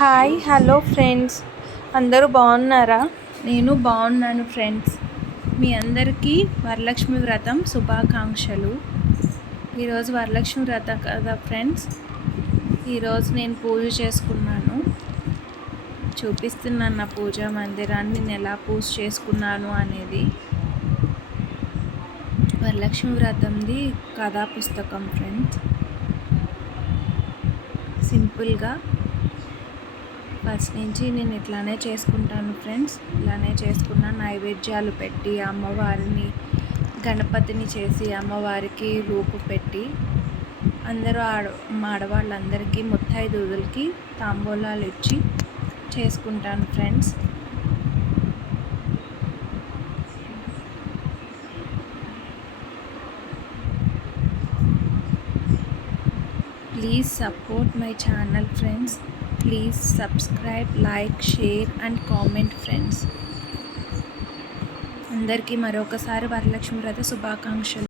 Hi hello friends, అందరూ బాగున్నారా? నేను బాగున్నాను ఫ్రెండ్స్. మీ అందరికీ వరలక్ష్మి వ్రతం శుభాకాంక్షలు. ఈరోజు వరలక్ష్మి వ్రతం కదా ఫ్రెండ్స్. ఈరోజు నేను పూజ చేసుకున్నాను, చూపిస్తున్నాను నా పూజా మందిరాన్ని, నేను ఎలా పూజ చేసుకున్నాను అనేది. వరలక్ష్మి వ్రతంది కథా పుస్తకం ఫ్రెండ్స్. సింపుల్గా ఫస్ట్ నుంచి నేను ఇట్లానే చేసుకుంటాను ఫ్రెండ్స్. ఇలానే చేసుకున్న నైవేద్యాలు పెట్టి అమ్మవారిని, గణపతిని చేసి అమ్మవారికి రూపు పెట్టి అందరూ ఆడవాళ్ళందరికీ, ముత్తైదువులకి తాంబూలాలు ఇచ్చి చేసుకుంటాను friends. Please support my channel friends. Please subscribe, like, share and comment friends. అందరికీ మరొకసారి వరలక్ష్మి వ్రత శుభాకాంక్షలు.